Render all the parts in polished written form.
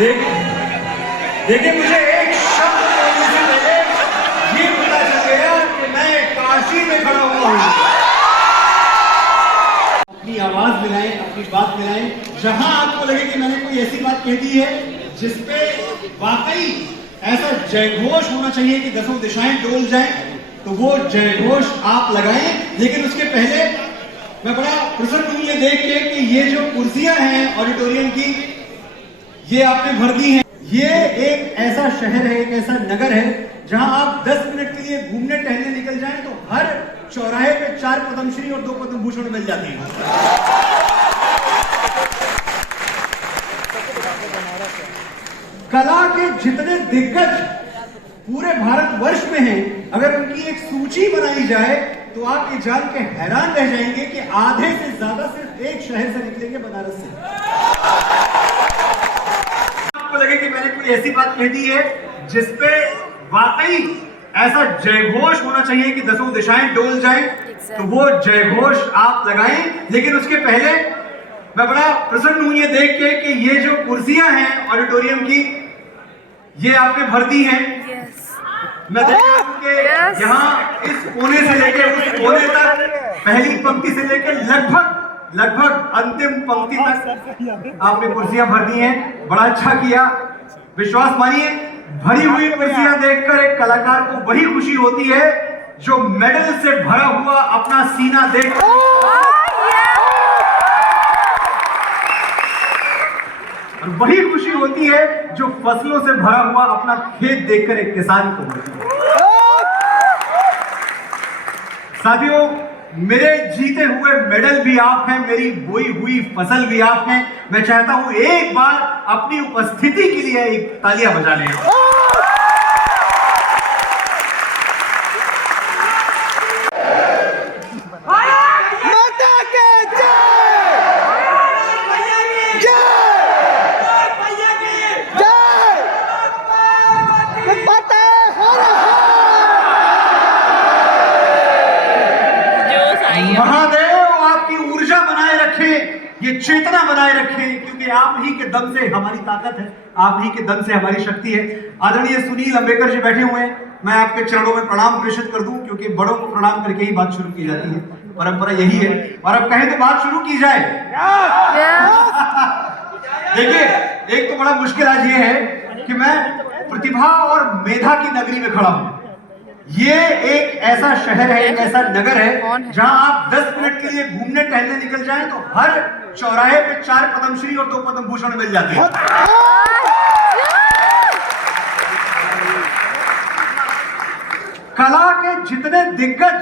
देखिए मुझे एक शब्द बोलने से पहले ये पता चल गया कि मैं काशी में खड़ा हुआ हूँ। अपनी आवाज मिलाएं, अपनी बात मिलाएं। जहां आपको लगे कि मैंने कोई ऐसी बात कह दी है जिसपे वाकई ऐसा जयघोष होना चाहिए कि दसों दिशाएं डोल जाएं, तो वो जयघोष आप लगाएं। लेकिन उसके पहले मैं बड़ा प्रसन्न हूं ये देख के कि ये जो कुर्सियां हैं ऑडिटोरियम की, ये आपने भर दी हैं। ये एक ऐसा शहर है, एक ऐसा नगर है जहां आप 10 मिनट के लिए घूमने टहलने निकल जाएं तो हर चौराहे पे 4 पद्मश्री और 2 पद्म भूषण मिल जाती हैं। कला के जितने दिग्गज पूरे भारतवर्ष में हैं, अगर उनकी एक सूची बनाई जाए तो आप ये जान के हैरान रह जाएंगे कि आधे से ज्यादा सिर्फ एक शहर से निकलेंगे, बनारस से। लगे कि मैंने कोई ऐसी बात कह दी है जिसपे वाकई ऐसा जयघोष होना चाहिए कि दसों दिशाएं डोल जाएं, तो वो जयघोष आप लगाएं। लेकिन उसके पहले मैं बड़ा प्रसन्न हूं ये देख के कि ये जो कुर्सियां हैं ऑडिटोरियम की, ये आपने भर दी हैं। मैं देख रहा हूं कि यहाँ इस कोने से लेकर उस कोने तक, पहली पंक्ति से लेकर लगभग अंतिम पंक्ति तक आपने कुर्सियां भर दी हैं। बड़ा अच्छा किया। विश्वास मानिए, भरी हुई कुर्सियां देखकर एक कलाकार को वही खुशी होती है जो मेडल से भरा हुआ अपना सीना देख, और वही खुशी होती है जो फसलों से भरा हुआ अपना खेत देखकर एक किसान को होती है। साथियों, मेरे जीते हुए मेडल भी आप हैं, मेरी बोई हुई फसल भी आप हैं। मैं चाहता हूं एक बार अपनी उपस्थिति के लिए एक तालियां बजा लें। महादेव आपकी ऊर्जा बनाए रखे, ये चेतना बनाए रखे, क्योंकि आप ही के दम से हमारी ताकत है, आप ही के दम से हमारी शक्ति है। आदरणीय सुनील अंबेकर जी बैठे हुए हैं, मैं आपके चरणों में प्रणाम प्रेषित कर दूं, क्योंकि बड़ों को प्रणाम करके ही बात शुरू की जाती है, परंपरा यही है। और अब कहें तो बात शुरू की जाए। देखिए, एक तो बड़ा मुश्किल आज ये है कि मैं प्रतिभा और मेधा की नगरी में खड़ा हूं। ये एक ऐसा शहर है, एक ऐसा नगर है जहां आप 10 मिनट के लिए घूमने टहलने निकल जाएं तो हर चौराहे पे 4 पद्मश्री और 2 पद्म भूषण मिल जाते हैं। कला के जितने दिग्गज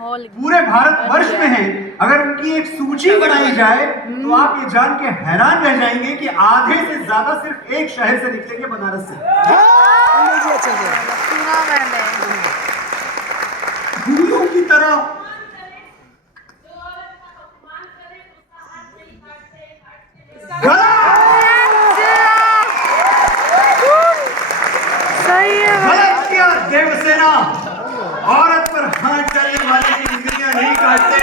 पूरे भारतवर्ष में हैं, अगर उनकी एक सूची बनाई जाए तो आप ये जान के हैरान रह जाएंगे कि आधे से ज्यादा सिर्फ एक शहर से निकलेंगे, बनारस से। फूलों की तरह गलत किया देवसेना, औरत पर हाथ डालने वाले की उंगलियां नहीं काटते।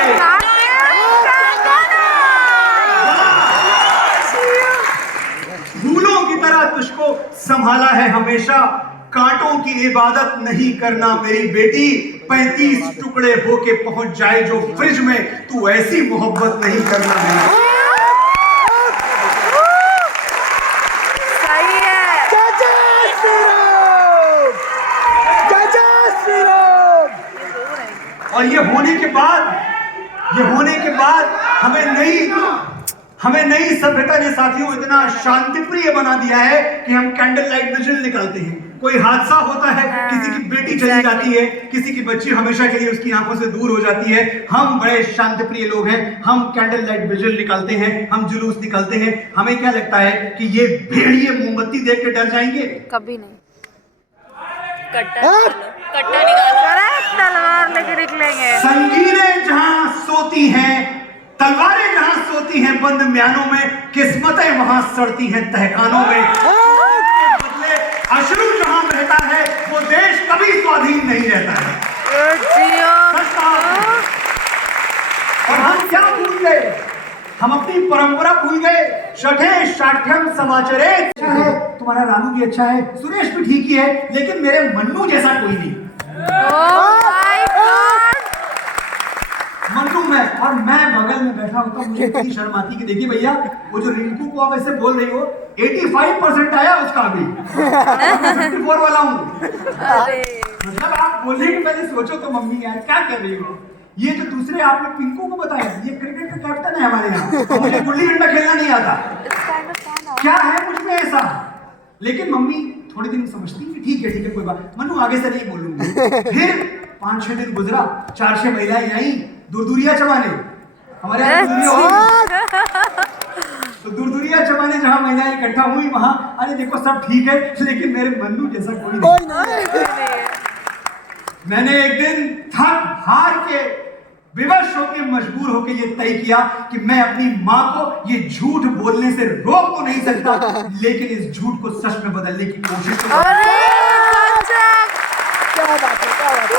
फूलों की तरह तुझको संभाला है हमेशा, कांटों की इबादत नहीं करना मेरी बेटी। 35 टुकड़े होके पहुंच जाए जो फ्रिज में, तू ऐसी मोहब्बत नहीं करना मेरी। और ये होने के बाद हमें नई सभ्यता ने साथियों इतना शांति प्रिय बना दिया है कि हम कैंडल लाइट विजिल निकालते हैं। कोई हादसा होता है, किसी की बेटी चली जाती है, किसी की बच्ची हमेशा के लिए उसकी आंखों से दूर हो जाती है, हम बड़े शांति प्रिय लोग हैं, हम कैंडल लाइट विजिल निकालते हैं, हम जुलूस निकालते हैं। हमें क्या लगता है कि ये भेड़िए मोमबत्ती देख के डर जाएंगे? कभी नहीं। कट्टा निकालो, तलवार लेके निकलेंगे। संगीनें जहां सोती हैं, तलवारें जहां सोती हैं बंद म्यानों में, किस्मतें वहां सड़ती हैं तहखानों में। बदले अश्रु जहां बहता है, वो देश कभी स्वाधीन नहीं रहता है। और हम क्या भूल गए? हम अपनी परंपरा भूल गए। शठे शाठ्यम समाचरे तुम्हारा रानू भी अच्छा है, सुरेश भी ठीक ही है, लेकिन मेरे मन्नू जैसा कोई नहीं। Oh my God! मन्नू में, और मैं बगल में बैठा होता, मुझे इतनी शर्म आती कि देखिए भैया, वो जो रिंकू को आप ऐसे बोल रही हो, 85% आया उसका अभी, 54 वाला हूँ। अरे मतलब आप बोलने के पहले सोचो तो मम्मी यार क्या कर रही हो। ये जो दूसरे आपने पिंकू को बताया, ये क्रिकेट का कैप्टन है हमारे यहाँ, और मुझे गुल्ली डंडा खेलना नहीं आता। it's kind of fun. क्या है मुझ में ऐसा? लेकिन मम्मी थोड़ी दिन समझती कि ठीक है कोई बात, मनु आगे से नहीं बोलूंगी। फिर 5-6 दिन गुजरा, 4-6 महिलाएं आई दूरदूरिया चबाने, हमारे यहाँ दूरदूरिया हुई। तो दूरदूरिया चबाने जहाँ महिलाएं इकट्ठा हुई वहां, अरे देखो सब ठीक है, लेकिन मेरे मन्नू जैसा कोई नहीं। मैंने एक दिन थक हार के, विवश होकर, मजबूर होकर ये तय किया कि मैं अपनी माँ को ये झूठ बोलने से रोक तो नहीं सकता, लेकिन इस झूठ को सच में बदलने की कोशिश करूंगा। अरे गजब! क्या बात है, क्या बात है।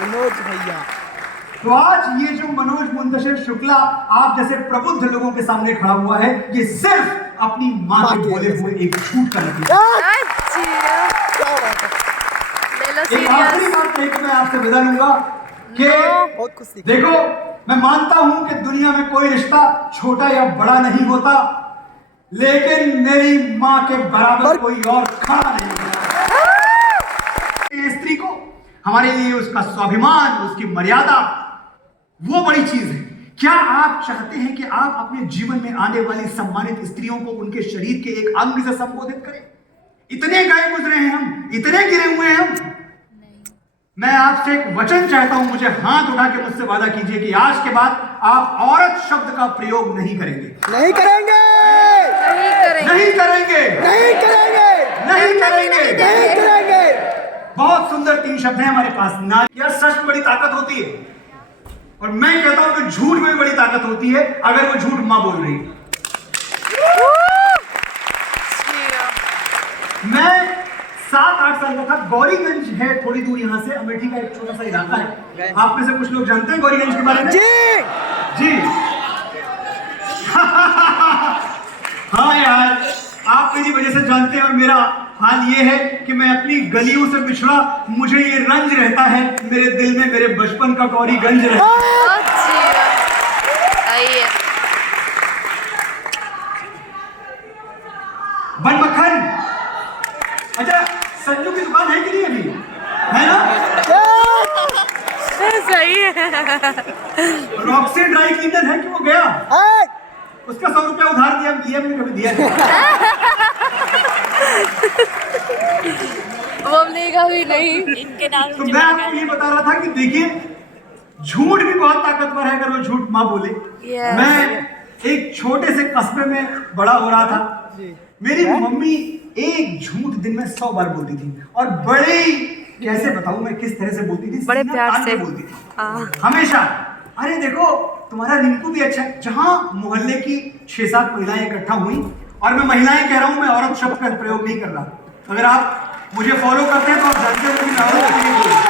मनोज भैया, तो आज ये जो मनोज मुंतशिर शुक्ला आप जैसे प्रबुद्ध लोगों के सामने खड़ा हुआ है, ये सिर्फ अपनी माँ के बोले हुए एक झूठ का नतीजा। क्या बात है। ले लो एक आखिरी सीरियस। बात कह के मैं आपसे विदा लूंगा कि बहुत कुछ सीखा। देखो, मैं मानता हूं कि दुनिया में कोई रिश्ता छोटा या बड़ा नहीं होता, लेकिन मेरी माँ के बराबर कोई और खड़ा नहीं होता। स्त्री को हमारे लिए उसका स्वाभिमान, उसकी मर्यादा, वो बड़ी चीज है। क्या आप चाहते हैं कि आप अपने जीवन में आने वाली सम्मानित स्त्रियों को उनके शरीर के एक अंग से संबोधित करें? इतने गए गुजरे हैं हम, इतने गिरे हुए हैं हम। मैं आपसे एक वचन चाहता हूं, मुझे हाथ उठा के मुझसे वादा कीजिए कि आज के बाद आप औरत शब्द का प्रयोग नहीं करेंगे। नहीं करेंगे, नहीं करेंगे। नहीं करेंगे, नहीं करेंगे, नहीं करेंगे। नहीं करेंगे। बहुत सुंदर 3 शब्द हैं हमारे पास। नारी या सच में बड़ी ताकत होती है, और मैं कहता हूं कि झूठ में भी बड़ी ताकत होती है, अगर वो झूठ मां बोल रही है। मैं 7-8 साल का था, गौरीगंज है थोड़ी दूर यहाँ से, अमेठी का एक छोटा सा इलाका है। आप में से कुछ लोग जानते हैं गौरीगंज के बारे में? जी जी। हाँ यार, आप मेरी वजह से जानते हैं, और मेरा हाल ये है कि मैं अपनी गलियों से बिछड़ा, मुझे ये रंज रहता है मेरे दिल में, मेरे बचपन का गौरीगंज रहता है। आइए। बन मक्खन, अच्छा संजू की दुकान है कि नहीं अभी? है ना? सही है। रॉक्सी ड्राई क्लीनर है कि वो गया? उसका 100 रुपया उधार दिया मैंने, कभी दिया नहीं। वो लेगा भी नहीं। इनके नाम तो मैं आपको ये बता रहा था कि देखिए, झूठ भी बहुत ताकतवर है अगर वो झूठ माँ बोले। Yes. मैं एक छोटे से कस्बे में बड़ा हो रहा था, मेरी मम्मी एक झूठ दिन में 100 बार बोलती थी, और बड़े, कैसे बताऊं मैं किस तरह से बोलती थी, बड़े सीना प्यार तान के से। बोलती थी हमेशा। अरे देखो तुम्हारा रिंकू भी अच्छा है। जहां मोहल्ले की 6-7 महिलाएं इकट्ठा हुई, और मैं महिलाएं कह रहा हूं, मैं औरत शब्द का प्रयोग नहीं कर रहा। अगर आप मुझे फॉलो करते हैं तो आप जानते हो कि मैं औरत के लिए बोल रहा हूं।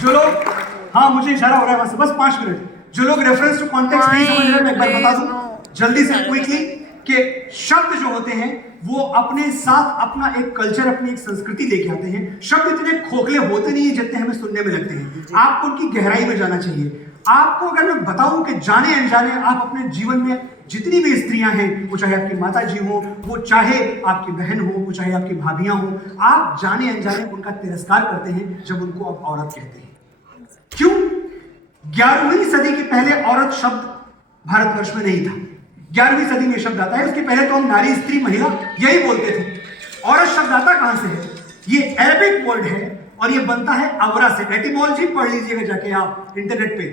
जो लोग, हाँ मुझे इशारा हो रहा है वहां से, बस 5 मिनट। जो लोग रेफरेंस टू कॉन्टेक्स्ट नहीं समझ रहे, मैं एक बार बता दूं जल्दी से, क्विकली, कि शब्द जो होते हैं वो अपने साथ अपना एक कल्चर, अपनी एक संस्कृति लेके आते हैं। शब्द इतने खोखले होते नहीं है जितने हमें सुनने में लगते हैं। आपको उनकी गहराई में जाना चाहिए। आपको अगर मैं बताऊं कि जाने अनजाने आप अपने जीवन में जितनी भी स्त्रियां हैं, वो चाहे आपकी माता जी हो, वो चाहे आपकी बहन हो, वो चाहे आपकी भाभियां हो, आप जाने अनजाने उनका तिरस्कार करते हैं जब उनको आप औरत कहते हैं। क्यों? 11वीं सदी के पहले औरत शब्द भारतवर्ष में नहीं था। 11वीं सदी में शब्द आता है, उसके पहले तो हम नारी, स्त्री, महिला यही बोलते थे। औरत शब्द आता कहां से है? ये अरबिक वर्ड है, और ये बनता है अवरा से। एटिमोलॉजी पढ़ लीजिएगा जाके आप इंटरनेट पे।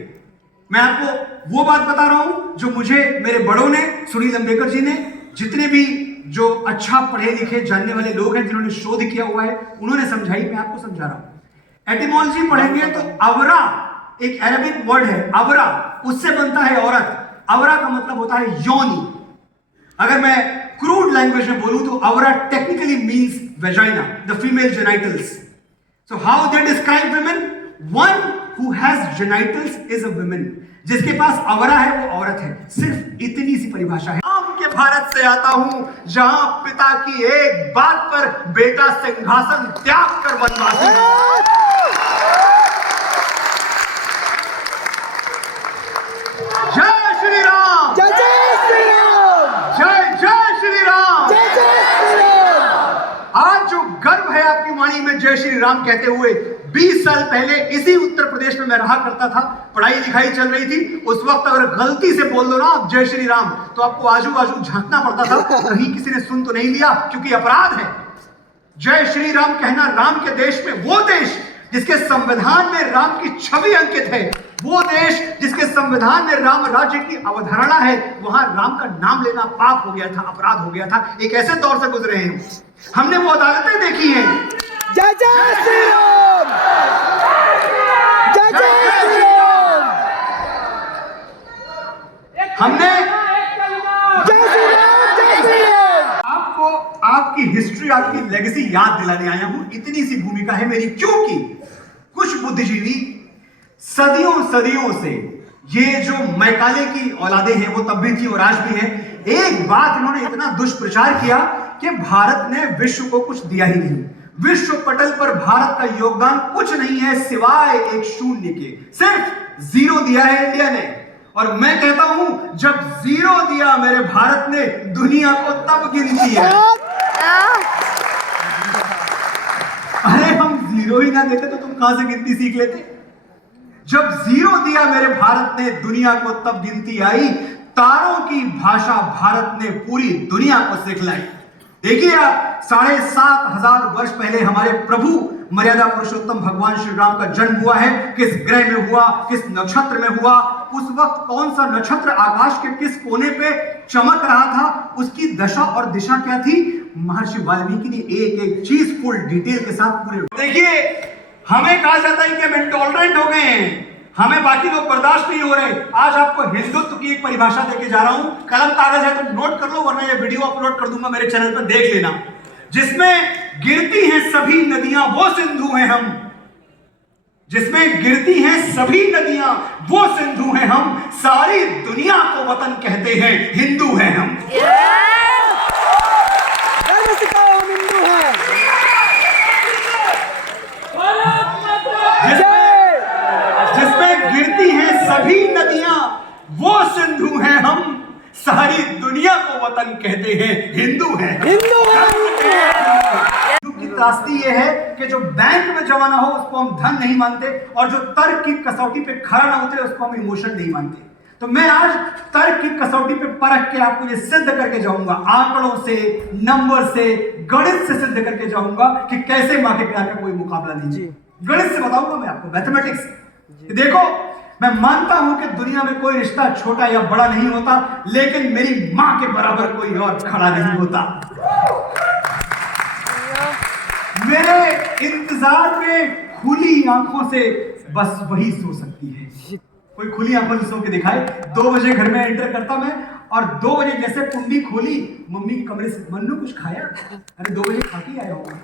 मैं आपको वो बात बता रहा हूं जो मुझे मेरे बड़ों ने, सुनील अंबेकर जी ने, जितने भी जो अच्छा पढ़े लिखे जानने वाले लोग हैं, जिन्होंने शोध किया हुआ है, उन्होंने समझाई, मैं आपको समझा रहा हूं। एटिमोलॉजी पढ़ेंगे तो अवरा एक अरबिक वर्ड है, अवरा, उससे बनता है औरत। अवरा का मतलब होता है योनि। अगर मैं क्रूड लैंग्वेज में बोलूं तो अवरा technically means vagina, the female genitals. So how they describe women? One who has genitals is a woman. जिसके पास अवरा है वो औरत है। सिर्फ इतनी सी परिभाषा है। राम के भारत से आता हूं जहां पिता की एक बात पर बेटा सिंहासन त्याग कर वनवासी। जय श्री राम, जय जय श्री राम, जय जय श्री राम, जय जय श्री राम। आज जो गर्व है आपकी वाणी में जय श्री राम कहते हुए, 20 साल पहले इसी उत्तर प्रदेश में मैं रहा करता था, पढ़ाई लिखाई चल रही थी। उस वक्त अगर गलती से बोल दो ना आप जय श्री राम, तो आपको आजू बाजू झांकना पड़ता था, कहीं किसी ने सुन तो नहीं लिया, क्योंकि अपराध है। जय श्री राम कहना राम के देश में, वो देश जिसके संविधान में राम की छवि अंकित है, वो देश जिसके संविधान में राम राज्य की अवधारणा है, वहां राम का नाम लेना पाप हो गया था, अपराध हो गया था। एक ऐसे दौर से गुजरे हैं, हमने वो अदालतें देखी हैं। जय जय श्री राम, जय जय श्री राम, हमने जय श्री राम, जय श्री राम। आपको आपकी हिस्ट्री, आपकी लेगेसी याद दिलाने आया हूं। इतनी सी भूमिका है मेरी, क्योंकि कुछ बुद्धिजीवी सदियों सदियों से, ये जो मैकाले की औलादे हैं वो तब भी थी और आज भी है, एक बात इन्होंने इतना दुष्प्रचार किया कि भारत ने विश्व को कुछ दिया ही नहीं। विश्व पटल पर भारत का योगदान कुछ नहीं है सिवाय एक शून्य के। सिर्फ 0 दिया है इंडिया ने। और मैं कहता हूं, जब 0 दिया मेरे भारत ने, दुनिया को तब गिनती है। अरे हम 0 ही ना देते तो तुम कहां से गिनती सीख लेते। जब 0 दिया मेरे भारत ने, दुनिया को तब गिनती आई। तारों की भाषा भारत ने पूरी दुनिया को सिखलाई। देखिए आप, 7,500 वर्ष पहले हमारे प्रभु मर्यादा पुरुषोत्तम भगवान श्री राम का जन्म हुआ है। किस ग्रह में हुआ, किस नक्षत्र में हुआ, उस वक्त कौन सा नक्षत्र आकाश के किस कोने पे चमक रहा था, उसकी दशा और दिशा क्या थी, महर्षि वाल्मीकि ने एक एक चीज फुल डिटेल के साथ पूरे। देखिए, हमें कहा जाता है कि हम इंटॉलरेंट हो गए हैं, हमें बाकी लोग बर्दाश्त नहीं हो रहे। आज आपको हिंदुत्व की एक परिभाषा देके जा रहा हूं, कलम कागज है तो नोट कर लो, वरना ये वीडियो अपलोड कर दूंगा मेरे चैनल पर, देख लेना। जिसमें गिरती हैं सभी नदियां वो सिंधु हैं हम, जिसमें गिरती हैं सभी नदियां वो सिंधु हैं हम, सारी दुनिया को वतन कहते हैं, हिंदू हैं हम। धर्म सिखाओ, हम हिंदू हैं। जिसमें गिरती हैं सभी नदियां वो सिंधु हैं हम, सारी दुनिया को वतन कहते हैं, हिंदू हैं, हिंदू हैं। हिंदू की त्रासदी ये है कि जो बैंक में जमा ना हो उसको हम धन नहीं मानते, और जो तर्क की कसौटी पे खड़ा ना उतरे उसको हम इमोशन नहीं मानते। तो मैं आज तर्क की कसौटी पे परख के आपको ये सिद्ध करके जाऊंगा, आंकड़ों से, नंबर से, गणित से सिद्ध करके जाऊंगा कि कैसे मां के प्यार का कोई मुकाबला नहीं। गणित से बताऊंगा मैं आपको, मैथमेटिक्स। देखो, मैं मानता हूं कि दुनिया में कोई रिश्ता छोटा या बड़ा नहीं होता, लेकिन मेरी मां के बराबर कोई और खड़ा नहीं होता। मेरे इंतजार में खुली आंखों से बस वही सो सकती है। कोई खुली आंखों से सो के दिखाए। 2 बजे घर में एंटर करता मैं, और 2 बजे जैसे कुंडी खोली, मम्मी के कमरे से, मन्नू कुछ खाया? अरे 2 बजे खा के आया होगा।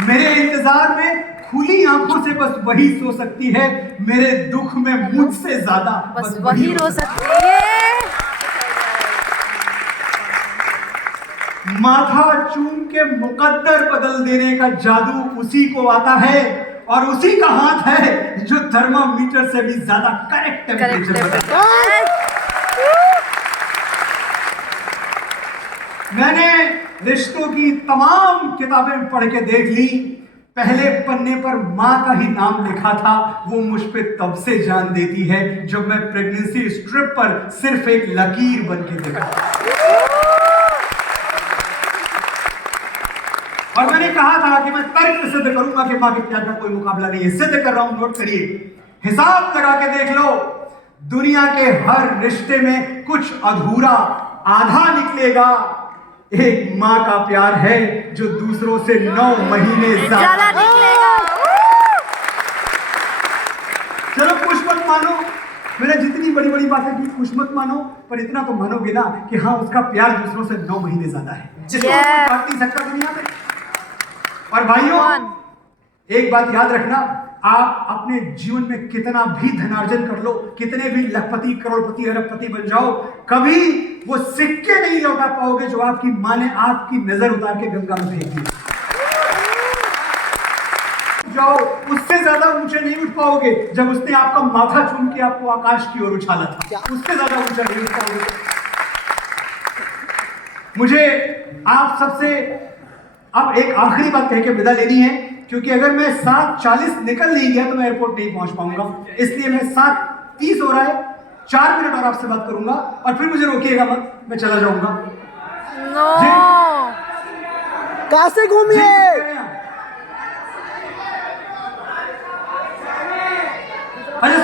मेरे इंतजार में खुली आंखों से बस वही सो सकती है, मेरे दुख में मुझसे ज्यादा बस वही रो सकती है। माथा चूम के मुकद्दर बदल देने का जादू उसी को आता है, और उसी का हाथ है जो थर्मामीटर से भी ज्यादा करेक्ट टेम्परेचर बताता है। मैंने रिश्तों की तमाम किताबें पढ़ के देख ली, पहले पन्ने पर मां का ही नाम लिखा था। वो मुझ पे तब से जान देती है जब मैं प्रेगनेंसी स्ट्रिप पर सिर्फ एक लकीर बन के देखा। और मैंने कहा था कि मैं तर्क सिद्ध करूंगा कि मां के प्यार का कोई मुकाबला नहीं है। सिद्ध कर रहा हूं, नोट करिए, हिसाब लगा के देख लो। दुनिया के हर रिश्ते में कुछ अधूरा, आधा निकलेगा। एक मां का प्यार है जो दूसरों से 9 महीने ज्यादा निकलेगा। चलो खुश मत मानो, मैंने जितनी बड़ी बड़ी बातें की खुश मत मानो, पर इतना तो मानोगे ना कि हाँ, उसका प्यार दूसरों से 9 महीने ज्यादा है, जिसको काट नहीं सकता दुनिया में। और भाइयों, एक बात याद रखना, आप अपने जीवन में कितना भी धनार्जन कर लो, कितने भी लखपति करोड़पति अरबपति बन जाओ, कभी वो सिक्के नहीं लौटा पाओगे जो आपकी मां ने आपकी नजर उतार के गंगा में फेंक दी। जाओ, उससे ज्यादा ऊंचे नहीं उठ पाओगे जब उसने आपका माथा चूम के आपको आकाश की ओर उछाला था, उससे ज्यादा ऊंचा नहीं उठ पाओगे। मुझे आप सबसे अब एक आखिरी बात कह के विदा लेनी है, क्योंकि अगर मैं 7:40 निकल नहीं गया तो मैं एयरपोर्ट नहीं पहुंच पाऊंगा। इसलिए मैं 7:30 हो रहा है, 4 मिनट और आपसे बात करूंगा और फिर मुझे रोकिएगा मत, मैं चला जाऊंगा। नो कहां से घूमिए? अच्छा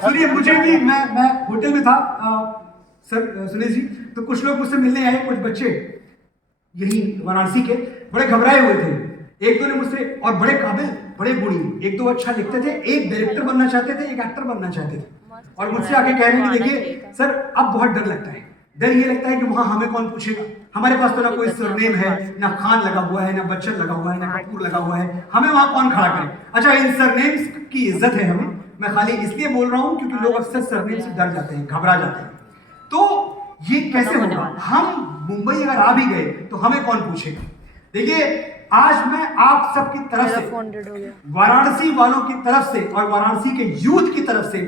सुनिए, मुझे भी मैं होटल में था सर सुनील जी, तो कुछ लोग मुझसे मिलने आए, कुछ बच्चे यही वाराणसी के, बड़े घबराए हुए थे। एक दो ने मुझसे, और बड़े काबिल, बड़े गुणी, एक दो अच्छा लिखते थे, एक डायरेक्टर बनना चाहते थे, एक एक्टर बनना चाहते थे, और मुझसे आके कह रहे हैं कि देखिए सर अब बहुत डर लगता है, डर ये लगता है कि वहां हमें कौन पूछेगा, हमारे पास तो ना कोई सरनेम है, ना खान लगा हुआ है, ना बच्चन लगा हुआ है, ना कपूर लगा हुआ है, हमें वहां कौन खड़ा करे। अच्छा, इन सरनेम्स की इज्जत है हमें, मैं खाली इसलिए बोल रहा हूं क्योंकि लोग अक्सर सरनेम से डर जाते हैं, घबरा जाते हैं। तो ये कैसे होगा, हम मुंबई अगर आ भी गए तो हमें कौन पूछेगा। देखिए, आज मैं आप सबकी तरफ से, वाराणसी वालों की तरफ से और वाराणसी के यूथ की तरफ से,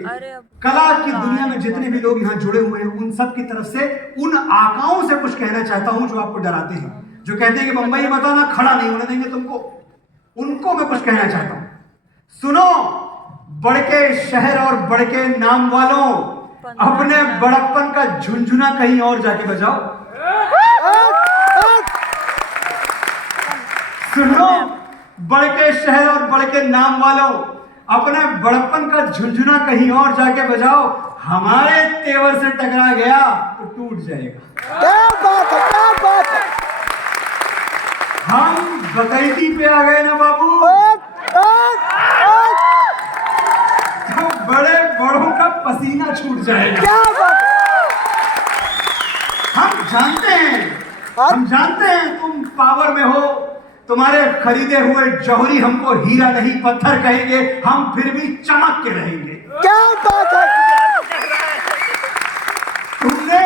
कला की दुनिया में जितने भी लोग यहाँ जुड़े हुए हैं उन सब की तरफ से, उन आकाओं से कुछ कहना चाहता हूं जो आपको डराते हैं, जो कहते हैं कि मुंबई मत आना, खड़ा नहीं होने देंगे तुमको, उनको मैं कुछ कहना चाहता हूं। सुनो, बड़के शहर और बड़के नाम वालों, अपने बड़प्पन का झुनझुना कहीं और जाके बजाओ। सुनो, बड़के शहर और बड़के नाम वालों, अपने बड़प्पन का झुनझुना कहीं और जाके बजाओ, हमारे तेवर से टकरा गया तो टूट जाएगा। क्या बात है, क्या बात है। हम बकैती पे आ गए ना बाबू, तो बड़े बड़ों का पसीना छूट जाएगा। क्या बात है। हम जानते हैं तुम पावर में हो, तुम्हारे खरीदे हुए जौहरी हमको हीरा नहीं पत्थर कहेंगे, हम फिर भी चमक के रहेंगे। क्या बात है। तुमने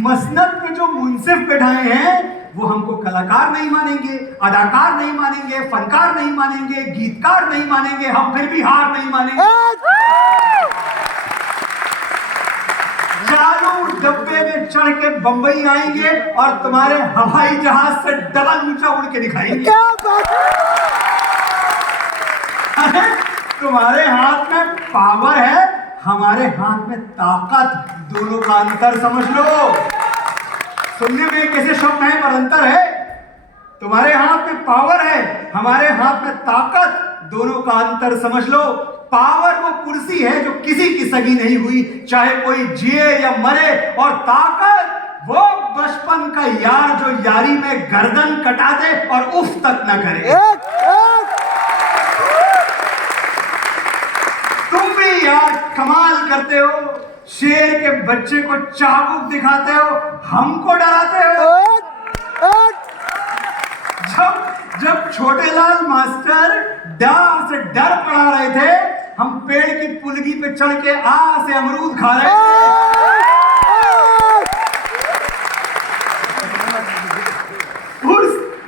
मसनद पे जो मुंसिफ बैठाए हैं वो हमको कलाकार नहीं मानेंगे, अदाकार नहीं मानेंगे, फनकार नहीं मानेंगे, गीतकार नहीं मानेंगे, हम फिर भी हार नहीं मानेंगे। चालू डब्बे में चढ़ के बंबई आएंगे और तुम्हारे हवाई जहाज से डबल ऊंचा उड़ के दिखाएंगे। क्या बात है। अरे तुम्हारे हाथ में पावर है, हमारे हाथ में ताकत, दोनों का अंतर समझ लो। सुनने में कैसे शब्द है पर अंतर है। तुम्हारे हाथ में पावर है, हमारे हाथ में ताकत, दोनों का अंतर समझ लो। पावर वो कुर्सी है जो किसी की सगी नहीं हुई, चाहे कोई जिए या मरे, और ताकत वो बचपन का यार जो यारी में गर्दन कटा दे और उफ तक न करे। तुम भी यार कमाल करते हो, शेर के बच्चे को चाबुक दिखाते हो, हमको डराते हो। जब छोटेलाल मास्टर डा से डर पढ़ा रहे थे, हम पेड़ की पुलगी पे चढ़ के आ से अमरूद खा रहे थे।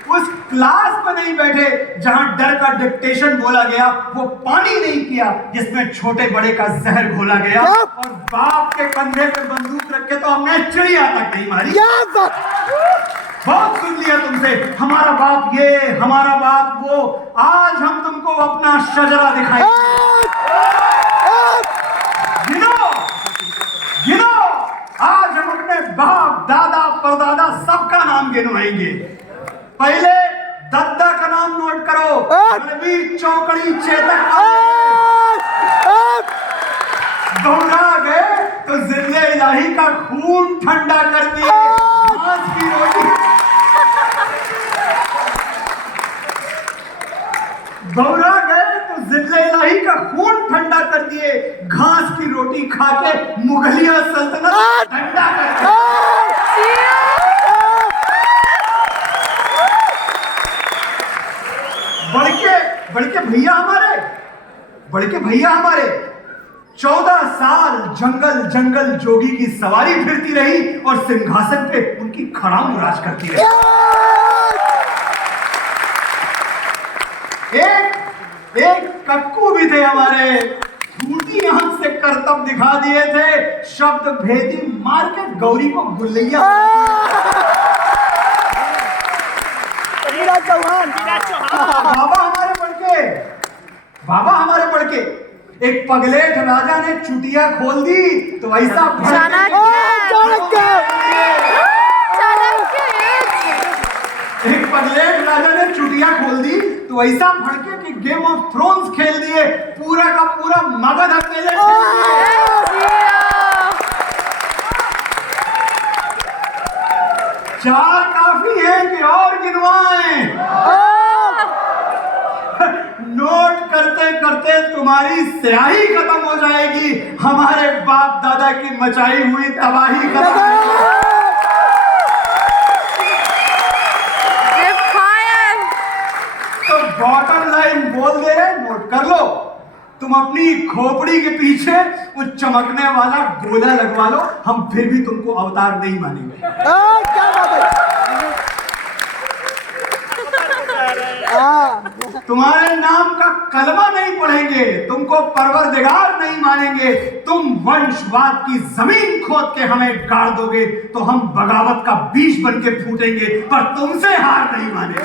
उस क्लास में नहीं बैठे जहां डर का डिक्टेशन बोला गया, वो पानी नहीं पिया जिसमें छोटे बड़े का जहर घोला गया, और बाप के कंधे पे बंदूक रख के तो हमने चिड़िया तक नहीं मारी। बहुत सुन लिया तुमसे, हमारा बाप ये, हमारा बाप वो, आज हम तुमको अपना शजरा दिखाएंगे। गिनो, आज हम अपने बाप दादा परदादा सबका नाम गिनवाएंगे। पहले दद्दा का नाम नोट करो, भी चौकड़ी चेतक दौड़ा गए तो जिले इलाही का खून ठंडा कर दिए, मांस की रोटी दौड़ा गए तो जिले इलाही का खून ठंडा कर दिए, घास की रोटी खा के मुगलिया सल्तनत ठंडा कर दिए। बड़के भैया हमारे 14 साल जंगल जंगल जोगी की सवारी फिरती रही और सिंहासन पे उनकी खड़ाऊ राज करती रही। एक कक्कू भी थे हमारे, झूठी आंख से करतब दिखा दिए थे, शब्द भेदी मार के गौरी को गुल्लैया। चौहान बाबा हमारे पढ़के एक पगलेठ राजा ने चुटिया खोल दी तो ऐसा एक पगलेठ राजा ने चुटिया खोल दी तो ऐसा भड़के कि गेम ऑफ थ्रोन्स खेल दिए, पूरा का पूरा मगध अकेले। चार काफी है कि और गिनवाएं? नोट करते करते तुम्हारी स्याही खत्म हो जाएगी, हमारे बाप दादा की मचाई हुई तबाही खत्म। तो बॉटम लाइन बोल दे रहे, नोट कर लो। तुम अपनी खोपड़ी के पीछे वो चमकने वाला गोला लगवा लो, हम फिर भी तुमको अवतार नहीं मानेंगे। क्या बात है? तुम्हारे नाम का कलमा नहीं पढ़ेंगे, तुमको परवरदिगार नहीं मानेंगे, तुम वंशवाद की जमीन खोद के हमें गाड़ दोगे तो हम बगावत का बीज बन के फूटेंगे, पर तुमसे हार नहीं मानेंगे।